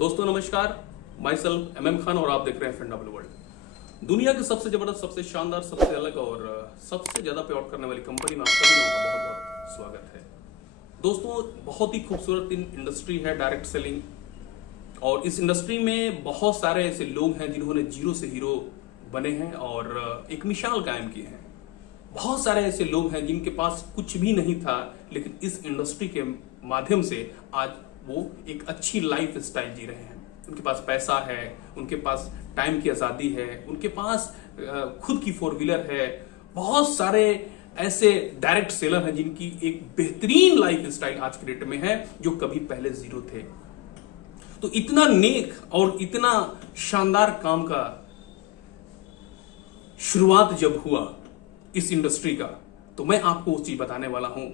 दोस्तों नमस्कार, my self MM Khan और आप देख रहे हैं फंडामेंटल वर्ल्ड। दुनिया की सबसे जबरदस्त, सबसे शानदार, सबसे अलग और सबसे ज्यादा पे आउट करने वाली कंपनी में आप सभी लोगों का बहुत बहुत स्वागत है। दोस्तों बहुत ही खूबसूरत इंडस्ट्री है डायरेक्ट सेलिंग, और इस इंडस्ट्री में बहुत सारे ऐसे लोग हैं जिन्होंने जीरो से हीरो बने हैं और एक मिसाल कायम की है। बहुत सारे ऐसे लोग हैं जिनके पास कुछ भी नहीं था, लेकिन इस इंडस्ट्री के माध्यम से आज वो एक अच्छी लाइफ स्टाइल जी रहे हैं। उनके पास पैसा है, उनके पास टाइम की आज़ादी है, उनके पास खुद की 4 व्हीलर है। बहुत सारे ऐसे डायरेक्ट सेलर हैं जिनकी एक बेहतरीन लाइफ स्टाइल आज के डेट में है, जो कभी पहले जीरो थे। तो इतना नेक और इतना शानदार काम का शुरुआत जब हुआ इस इंडस्ट्री का, तो मैं आपको वो चीज बताने वाला हूं।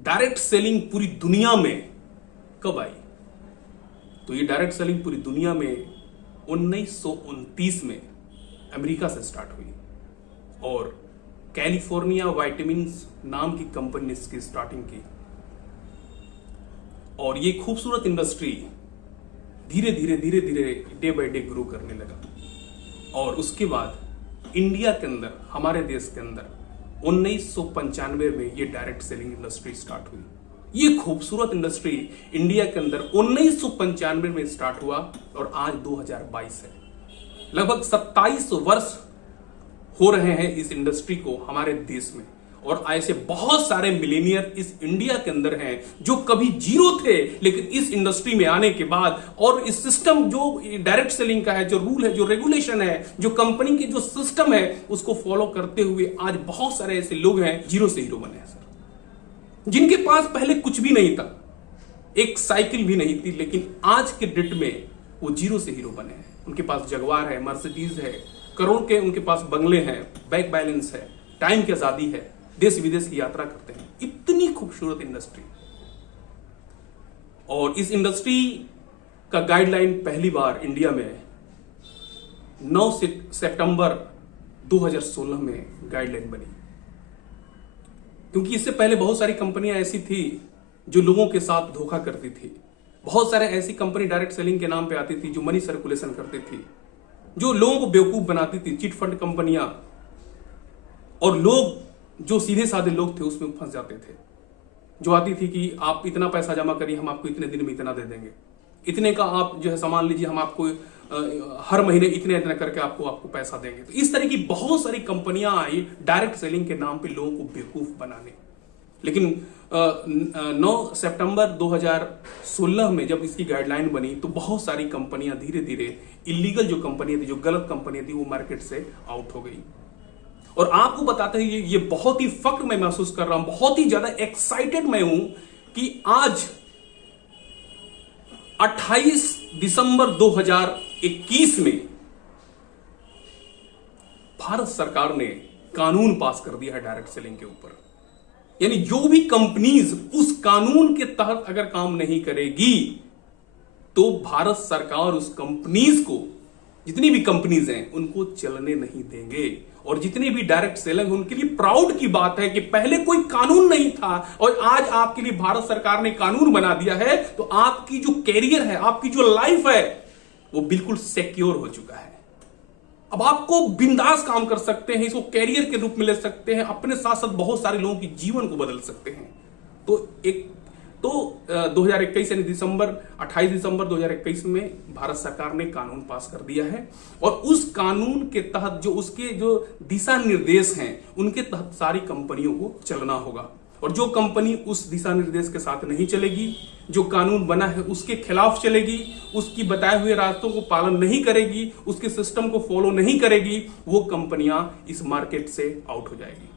डायरेक्ट सेलिंग पूरी दुनिया में कब आई? तो ये डायरेक्ट सेलिंग पूरी दुनिया में 1929 में अमेरिका से स्टार्ट हुई, और कैलिफोर्निया वाइटामिन्स नाम की कंपनी ने इसकी स्टार्टिंग की। और ये खूबसूरत इंडस्ट्री धीरे धीरे डे बाय डे ग्रो करने लगा। और उसके बाद इंडिया के अंदर, हमारे देश के अंदर 1995 में ये डायरेक्ट सेलिंग इंडस्ट्री स्टार्ट हुई। ये खूबसूरत इंडस्ट्री इंडिया के अंदर 1995 में स्टार्ट हुआ और आज 2022 है। लगभग 27 वर्ष हो रहे हैं इस इंडस्ट्री को हमारे देश में, और ऐसे बहुत सारे मिलेनियर इस इंडिया के अंदर हैं जो कभी जीरो थे, लेकिन इस इंडस्ट्री में आने के बाद और इस सिस्टम जो डायरेक्ट सेलिंग का है, जो रूल है, जो रेगुलेशन है, जो कंपनी के जो सिस्टम है, उसको फॉलो करते हुए आज बहुत सारे ऐसे लोग हैं जीरो से हीरो बने हैं सर, जिनके पास पहले कुछ भी नहीं था, एक साइकिल भी नहीं थी, लेकिन आज के डेट में वो जीरो से हीरो बने हैं। उनके पास जगवार है, मर्सिडीज है, करोड़ के उनके पास बंगले हैं, बैंक बैलेंस है, टाइम की आजादी है, देश विदेश की यात्रा करते हैं। इतनी खूबसूरत इंडस्ट्री, और इस इंडस्ट्री का गाइडलाइन पहली बार इंडिया में 9 सितंबर 2016 में गाइडलाइन बनी। क्योंकि इससे पहले बहुत सारी कंपनियां ऐसी थी जो लोगों के साथ धोखा करती थी। बहुत सारे ऐसी कंपनी डायरेक्ट सेलिंग के नाम पे आती थी जो मनी सर्कुलेशन करती थी, जो लोगों को बेवकूफ बनाती थी, चिट फंड कंपनियां, और लोग जो सीधे साधे लोग थे उसमें फंस जाते थे। जो आती थी कि आप इतना पैसा जमा करिए, हम आपको इतने दिन में इतना दे देंगे, इतने का आप जो है सामान लीजिए, हम आपको हर महीने इतने इतने करके आपको पैसा देंगे। तो इस तरह की बहुत सारी कंपनियां आई डायरेक्ट सेलिंग के नाम पे लोगों को बेवकूफ बनाने। लेकिन 9 सितंबर 2016 में जब इसकी गाइडलाइन बनी, तो बहुत सारी कंपनियां धीरे धीरे इलीगल जो कंपनियां थी, जो गलत कंपनियां थी, वो मार्केट से आउट हो गई। और आपको बताते हैं ये बहुत ही फख्र मैं महसूस कर रहा हूं, बहुत ही ज्यादा एक्साइटेड मैं हूं कि आज 28 दिसंबर 2021 में भारत सरकार ने कानून पास कर दिया है डायरेक्ट सेलिंग के ऊपर। यानी जो भी कंपनीज उस कानून के तहत अगर काम नहीं करेगी, तो भारत सरकार उस कंपनीज को, जितनी भी कंपनीज हैं, उनको चलने नहीं देंगे। और जितने भी डायरेक्ट सेलिंग, उनके लिए प्राउड की बात है कि पहले कोई कानून नहीं था और आज आपके लिए भारत सरकार ने कानून बना दिया है। तो आपकी जो कैरियर है, आपकी जो लाइफ है, वो बिल्कुल सिक्योर हो चुका है। अब आपको बिंदास काम कर सकते हैं, इसको कैरियर के रूप में ले सकते हैं, अपने साथ साथ बहुत सारे लोगों के जीवन को बदल सकते हैं। तो 2021 यानी 28 दिसंबर 2021 में भारत सरकार ने कानून पास कर दिया है, और उस कानून के तहत उसके जो दिशा निर्देश हैं, उनके तहत सारी कंपनियों को चलना होगा। और जो कंपनी उस दिशा निर्देश के साथ नहीं चलेगी, जो कानून बना है उसके खिलाफ चलेगी, उसकी बताए हुए रास्तों को पालन नहीं करेगी, उसके सिस्टम को फॉलो नहीं करेगी, वो कंपनियां इस मार्केट से आउट हो जाएगी।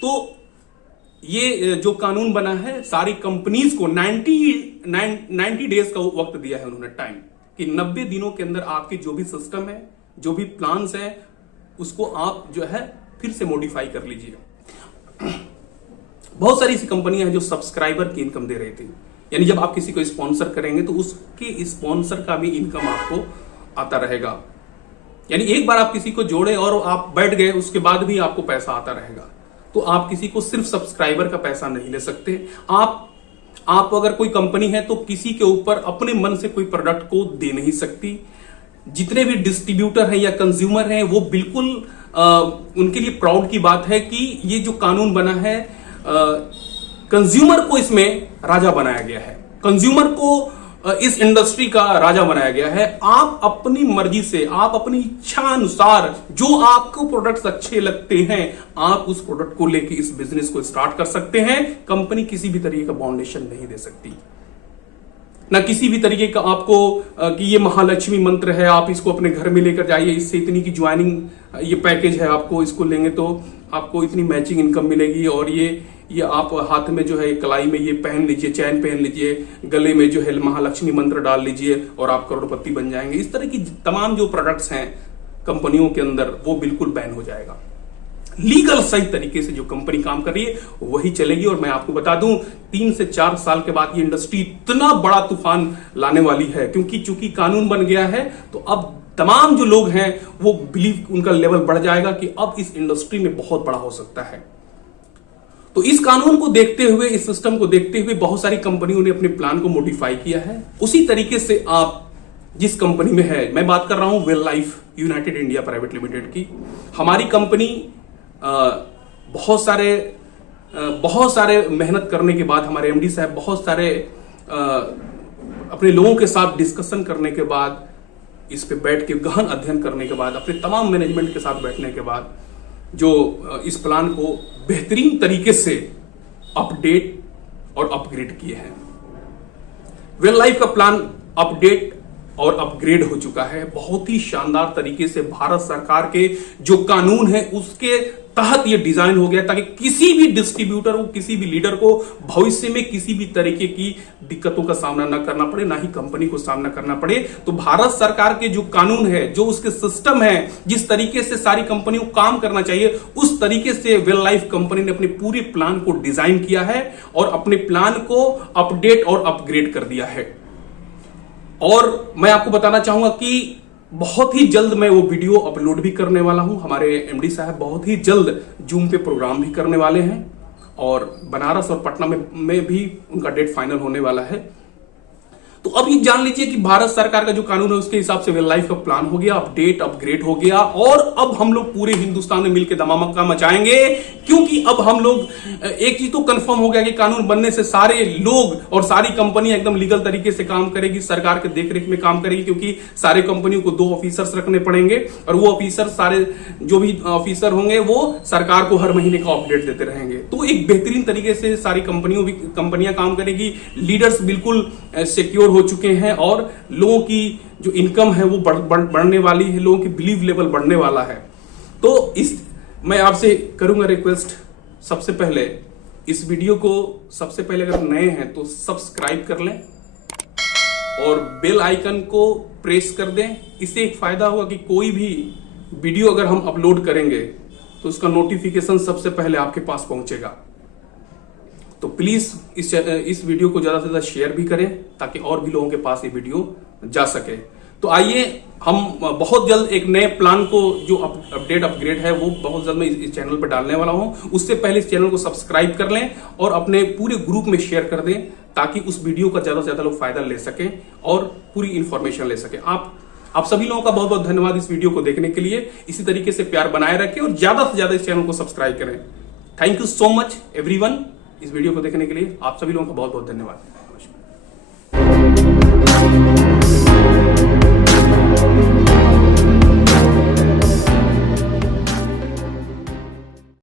तो ये जो कानून बना है, सारी कंपनीज को 90 डेज का वक्त दिया है उन्होंने टाइम, कि 90 दिनों के अंदर आपके जो भी सिस्टम है, जो भी प्लान्स है, उसको आप जो है फिर से मॉडिफाई कर लीजिए। बहुत सारी ऐसी कंपनियां हैं जो सब्सक्राइबर की इनकम दे रही थी। यानी जब आप किसी को स्पॉन्सर करेंगे तो उसके स्पॉन्सर का भी इनकम आपको आता रहेगा। यानी एक बार आप किसी को जोड़े और आप बैठ गए, उसके बाद भी आपको पैसा आता रहेगा। तो आप किसी को सिर्फ सब्सक्राइबर का पैसा नहीं ले सकते, आप आप अगर कोई कंपनी है तो किसी के ऊपर अपने मन से कोई प्रोडक्ट को दे नहीं सकती। जितने भी डिस्ट्रीब्यूटर हैं या कंज्यूमर हैं वो बिल्कुल उनके लिए प्राउड की बात है कि ये जो कानून बना है कंज्यूमर को इसमें राजा बनाया गया है, कंज्यूमर को इस इंडस्ट्री का राजा बनाया गया है। आप अपनी मर्जी से, आप अपनी इच्छा अनुसार जो आपको प्रोडक्ट्स अच्छे लगते हैं आप उस प्रोडक्ट को लेके इस बिजनेस को स्टार्ट कर सकते हैं। कंपनी किसी भी तरीके का बाउंडेशन नहीं दे सकती, ना किसी भी तरीके का आपको कि ये महालक्ष्मी मंत्र है आप इसको अपने घर में लेकर जाइए, इससे इतनी की ज्वाइनिंग ये पैकेज है, आपको इसको लेंगे तो आपको इतनी मैचिंग इनकम मिलेगी, और ये आप हाथ में जो है कलाई में ये पहन लीजिए, चैन पहन लीजिए, गले में जो है महालक्ष्मी मंत्र डाल लीजिए और आप करोड़पति बन जाएंगे। इस तरह की तमाम जो प्रोडक्ट्स हैं कंपनियों के अंदर वो बिल्कुल बैन हो जाएगा। लीगल सही तरीके से जो कंपनी काम कर रही है वही चलेगी। और मैं आपको बता दूं 3 से 4 साल के बाद ये इंडस्ट्री इतना बड़ा तूफान लाने वाली है, क्योंकि चूंकि कानून बन गया है तो अब तमाम जो लोग हैं वो बिलीव, उनका लेवल बढ़ जाएगा कि अब इस इंडस्ट्री में बहुत बड़ा हो सकता है। तो इस कानून को देखते हुए, इस सिस्टम को देखते हुए बहुत सारी कंपनियों ने अपने प्लान को मॉडिफाई किया है। उसी तरीके से आप जिस कंपनी में है, मैं बात कर रहा हूं well life United India private limited की। हमारी कंपनी बहुत सारे मेहनत करने के बाद, हमारे एमडी साहब बहुत सारे अपने लोगों के साथ डिस्कशन करने के बाद, इस पे बैठ के गहन अध्ययन करने के बाद, अपने तमाम मैनेजमेंट के साथ बैठने के बाद जो इस प्लान को बेहतरीन तरीके से अपडेट और अपग्रेड किए हैं। वेल लाइफ का प्लान अपडेट और अपग्रेड हो चुका है बहुत ही शानदार तरीके से। भारत सरकार के जो कानून है उसके तहत यह डिजाइन हो गया ताकि किसी भी डिस्ट्रीब्यूटर को, किसी भी लीडर को भविष्य में किसी भी तरीके की दिक्कतों का सामना न करना पड़े, ना ही कंपनी को सामना करना पड़े। तो भारत सरकार के जो कानून है, जो उसके सिस्टम है, जिस तरीके से सारी कंपनियों को काम करना चाहिए उस तरीके से वेल लाइफ कंपनी ने अपने पूरे प्लान को डिजाइन किया है और अपने प्लान को अपडेट और अपग्रेड कर दिया है। और मैं आपको बताना चाहूंगा कि बहुत ही जल्द मैं वो वीडियो अपलोड भी करने वाला हूं। हमारे एमडी साहब बहुत ही जल्द जूम पे प्रोग्राम भी करने वाले हैं और बनारस और पटना में भी उनका डेट फाइनल होने वाला है। तो अब ये जान लीजिए कि भारत सरकार का जो कानून है उसके हिसाब से वेल लाइफ का प्लान हो गया, अपडेट अपग्रेड हो गया और अब हम लोग पूरे हिंदुस्तान में मिलकर धमाका मचाएंगे। क्योंकि अब हम लोग एक चीज तो कंफर्म हो गया कि कानून बनने से सारे लोग और सारी कंपनियां एकदम लीगल तरीके से काम करेगी, सरकार के देखरेख में काम करेगी, क्योंकि सारे कंपनियों को 2 ऑफिसर्स रखने पड़ेंगे और वो ऑफिसर, सारे जो भी ऑफिसर होंगे वो सरकार को हर महीने का अपडेट देते रहेंगे। तो एक बेहतरीन तरीके से सारी कंपनियां काम करेगी। लीडर्स बिल्कुल सिक्योर हो चुके हैं और लोगों की जो इनकम है वो बढ़ने वाली है, लोगों की बिलीव लेवल बढ़ने वाला है। तो मैं आपसे करूंगा रिक्वेस्ट, सबसे पहले इस वीडियो को सबसे पहले अगर नए हैं तो सब्सक्राइब कर लें और बेल आइकन को प्रेस कर दें। इससे एक फायदा होगा कि कोई भी वीडियो अगर हम अपलोड करेंगे तो उसका नोटिफिकेशन सबसे पहले आपके पास पहुंचेगा। तो प्लीज इस वीडियो को ज्यादा से ज्यादा शेयर भी करें ताकि और भी लोगों के पास ये वीडियो जा सके। तो आइए हम बहुत जल्द एक नए प्लान को जो अपडेट अपग्रेड है वो बहुत जल्द मैं इस चैनल पर डालने वाला हूं। उससे पहले इस चैनल को सब्सक्राइब कर लें और अपने पूरे ग्रुप में शेयर कर दें ताकि उस वीडियो का ज्यादा से ज्यादा लोग फायदा ले सकें और पूरी इंफॉर्मेशन ले सकें। आप सभी लोगों का बहुत बहुत धन्यवाद इस वीडियो को देखने के लिए। इसी तरीके से प्यार बनाए रखें और ज्यादा से ज्यादा इस चैनल को सब्सक्राइब करें। Thank you so much everyone इस वीडियो को देखने के लिए। आप सभी लोगों का बहुत बहुत धन्यवाद।